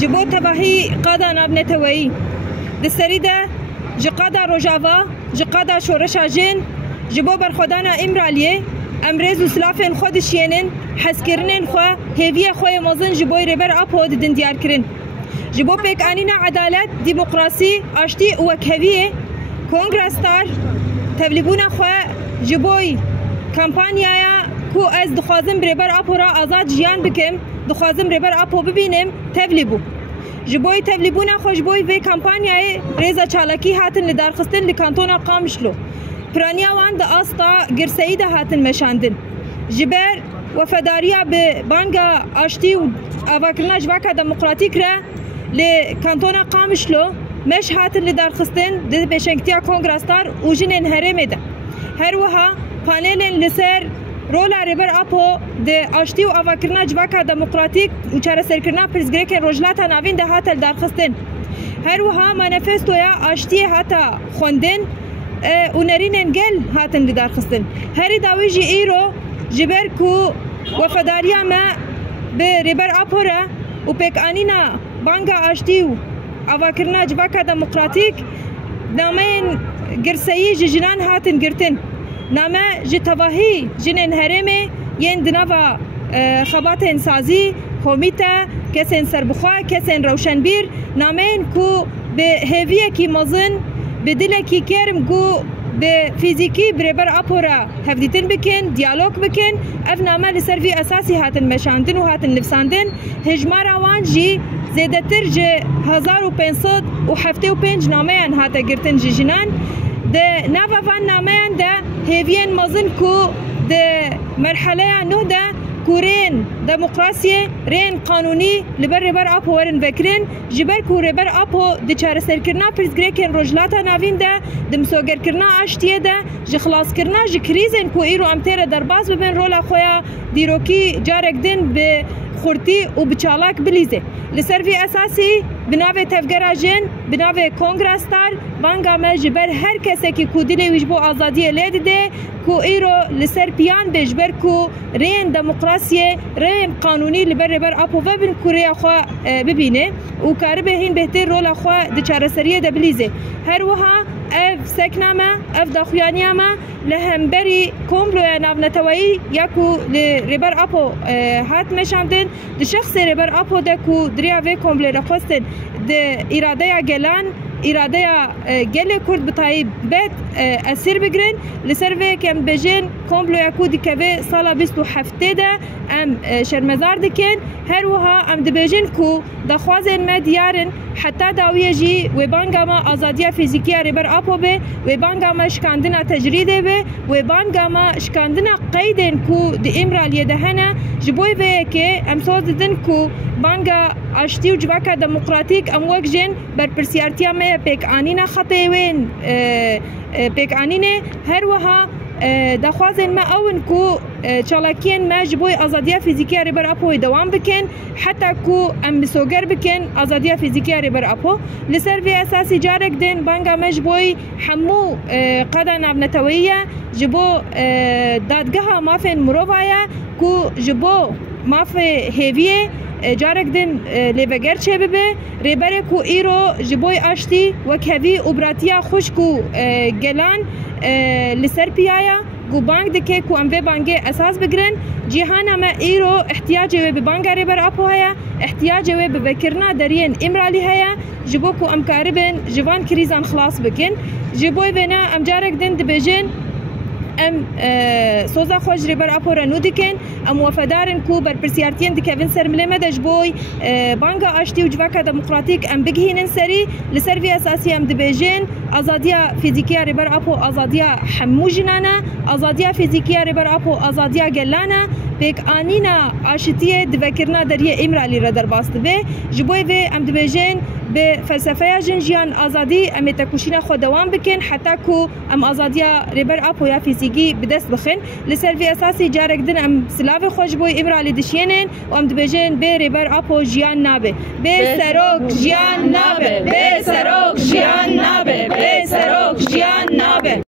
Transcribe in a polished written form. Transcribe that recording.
جبو تباهی قادا نابنتوی دسری ده جقادا روجاوا جقادا شورشا جن جبو برخودانا امرالیه امریز و سلافین خودش یعنی حسکرنن خو هیوی خوی مازن جبوی ربر اپو دن دیار کرن جبو پیک آنینا عدالت دیموکراسی آشتی و کهویه کنگرستار تبلیغونا خو جبوی کمپانیایا کو از دخوازم ربر اپو را آزاد جیان بکم دخوازم ربر اپو ببینم تبلیغو جبوی تبلیغونا خوش بوی و کمپانیای ریزا چالاکی هاتن لدارخستن لکانتونا قامشلو پرانیا وان دا آستا گرسایی دا هاتن مشاندن جبر وفاداریا به بانگا آشتی و آواکرنا جواکا دموقراتیک را لکانتونا قامشلو مش هاتن لدارخستن دا بشنگتیا کنگرستار و جنین هرمه دا هر وها پانیلن لسر رولا ریبر اپو ده آشتی و آواکرنا جواکا دموقراتیک و چاره سرکرنا پرزگریک روجلاتا ناوین ده هاتل دارخستن هر وها مانیفستویا آشتی هاتا خوندن و نرینن گل هاتن دارخستن هری داوی جی ایرو جبر کو وفاداریا ما به ریبر اپو را و پیک آنینا بانگا آشتی و آواکرنا جواکا دموقراتیک نامین گرسایی جنان هاتن گرتن نامه جی تواهی جنین هرمه ین دنوا خباتین سازی کومیتا کسین سربخوا کسین روشنبیر نامین کو به هیویه کی مزن به دل کی کرم کو به فیزیکی برابر اپورا هفدیتن بکن دیالوگ بکن اف نامه لسر وی اساسی هاتن مشاندن و هاتن نفساندن هجمار آوان جی زیده تر جی 1575 نامه هاتا گرتن جی جنان ده نافان ناميان ده هيفين مازن كو ده مرحلة نو ده كورين ديمقراطية رين قانوني لبر ربر أبو ورن فكرين جبر كو ربر أبو ده چار سر كرنا پرزگريكن رجلاتا ناوين ده دمسوگر كرنا عشتيه ده جخلاص كرنا جكريزن كو إيرو أمتير درباز ببين رولا خويا ديروكي جارك دين ب خورتی و بچالاک بلیزه لسر وی اساسی بناوی تفگراجن بناوی کنگرستار بانگا ما جبر هر کسی که کودیل ویجبو آزادی لید ده کو ایرو لسر پیان بجبر کو رین دموقراسی رین قانونی لبر بر اپو و بن کوریا خو ببینه و کاربه هین بهتر رول خو د چارسریه ده بلیزه هر وها اف سکنامه اف داخویانیامه لهمبری کوملو ناونتوایی یکو لربر اپو هات مشاندن د شخص ربر اپو ده کو دریا و کومل رخصتن د اراده گلان اراده گل کرد بتای بیت اسیر بگرن لسر و کم بجن کوملو یکو دیکه سال 27 ده ام شرمزار دکن هر وها ام دبجن کو دخوازن مدیارن حتی داویه جی و بانگاما آزادی فیزیکی ربر اپو به و بانگاما شکاندنا تجریده به و بانگاما شکاندنا قیدن کو دی امرالیه دهنه جبوی به که ام سوز دن کو بانگا آشتی و جواکا دموقراتیک ام وک جن بر پرسیارتیا ما پیک آنینا خطه وین پیک آنینه هر وها دخوازن ما اون کو چالاکین ما جبوی آزادی فیزیکی ربر اپو دوام بکن حتی کو ام بسوگر بکن آزادی فیزیکی ربر اپو لسر وی اساسی جارک دن بانگا ما جبوی حمو قدا نابنتویه جبو دادگاه مافین مرووایا کو جبو ماف هیویه جارك دن لبگر چه ببه ریبره کو ایرو جبوی آشتی و کهوی اوبراتیا خوشکو گلان لسر پیایا گو بانگ دکه کو ام به بانگ اساس بگرن جهان ما ایرو احتیاج و به بانگ ریبر اپو هيا احتیاج و به بکرنا درین امرالی هيا جبو کو ام کاربن جوان کریزان خلاص بکن جبوی بنا ام جارك دن دبجن ام سوزا خوش ریبر اپو را نو دکن ام وفادارن کو بر پرسیارتین دکوین سر ملمه دجبوی بانگا آشتی و جواکا دموقراتیک ام بگهینن سری لسر وی اساسی ام دبیجن آزادیا فیزیکیا ریبر اپو آزادیا حمو جنانا آزادیا فیزیکیا ریبر اپو آزادیا گلانا پیک آنینا آشتیه دبکرنا دریه امرالی را در باست به جبوی وی ام دبیجن به فلسفه جنجیان آزادی ام تکوشینا خود دوام بکن حتی کو ام آزادیا ریبر اپو یا فیزیکی بدست بخن لسر وی اساسی جارک دن ام سلاو خوش بوی امرالی دشینن و ام دبیجن به ریبر اپو جیان نابه به سروک جیان نابه به سروک جیان نابه به سروک جیان نابه